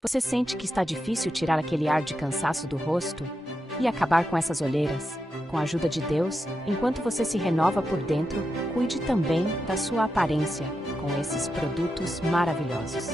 Você sente que está difícil tirar aquele ar de cansaço do rosto e acabar com essas olheiras? Com a ajuda de Deus, enquanto você se renova por dentro, cuide também da sua aparência com esses produtos maravilhosos.